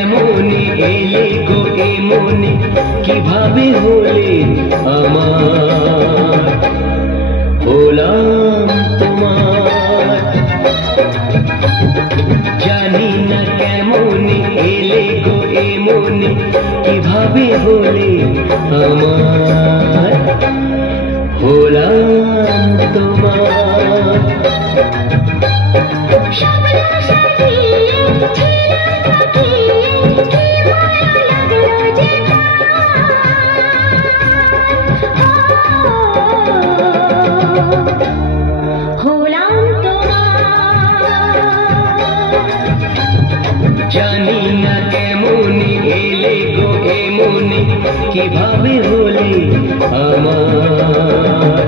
কেমনে এলে গো এ মনে কিভাবে হলে আমার হলাম তোমার জানি না কেমনে এলে গো এ মনে কিভাবে হলে আমার হলাম তোমার জানি না কেমনে এলে গো এ মনে কিভাবে হলে আমার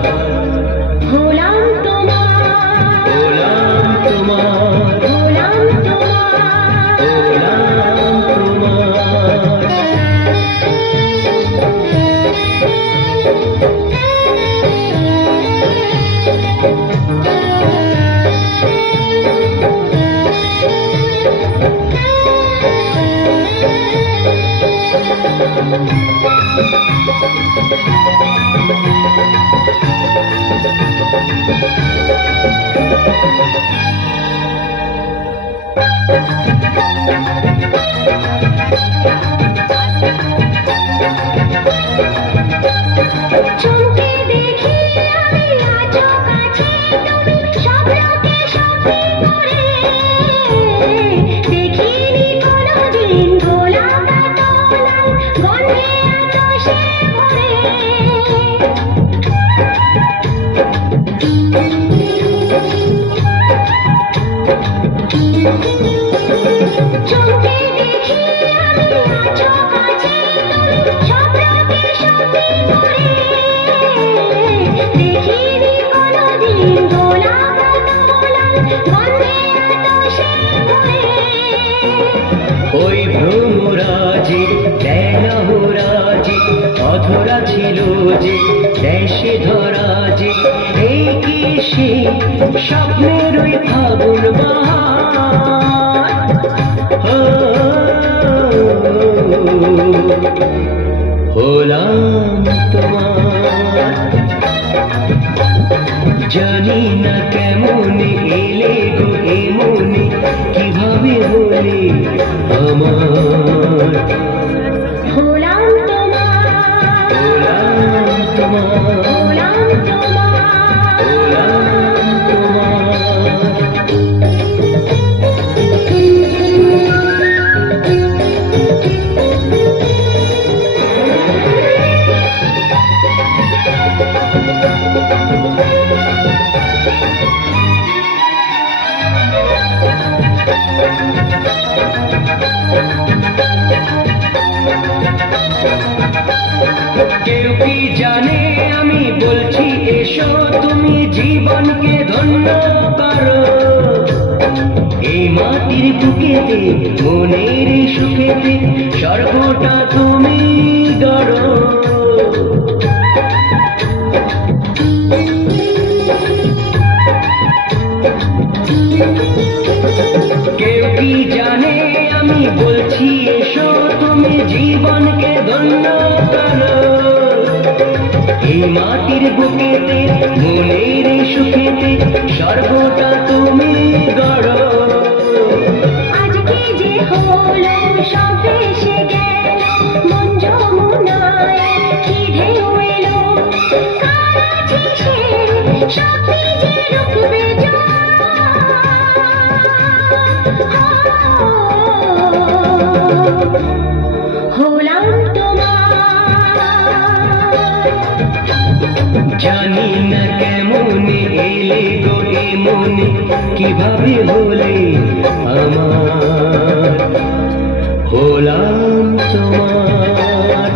হলাম তোমার হলাম তোমার হলাম তোমার হলাম তোমার চোখে দেখি আমি আজও কাছে তুমি সব লোকে সঙ্গে করে দেখিনি কোনোদিন গোলাপা তোলার গন্ধে আকাশে ভরে চোখে দেখি আমি আজও কাছে তুমি সব লোকে সঙ্গে করে দেখিনি কোনোদিন গোলাপা তোলার গন্ধে আকাশে ভরে ওই ভ্রমরাজি দেনহরাজি অধরা ছিল যে দেশে ধরা যে এই কি সে স্বপ্নের ওই ফাগুন বাহার হলাম তোমার জানি না কেমনে এলে গো এ মনে কিভাবে হলে আমার হলাম তোমার হলাম তোমার হলাম তোমার হলাম তোমার কেউ কি জানে আমি বলছি এসো তুমি জীবনকে ধন্য করো এই মাটির বুকেতে মনের সুখেতে স্বর্গটা তুমি গড়ো কেউ কি জানে আমি বলছি এসো তুমি জীবনকে ধন্য করো এই মাটির বুকেতে মনের সুখেতে স্বর্গটা তুমি গড়ো আজকে যে হলো সব ভেসে গেল মন যমুনায় কি ঢেউ এলো কার আছে সে সব ভিজে রুখবে হলাম তোমার জানি না কেমনে এলে গো এ মনে কিভাবে হলে আমার হলাম তোমার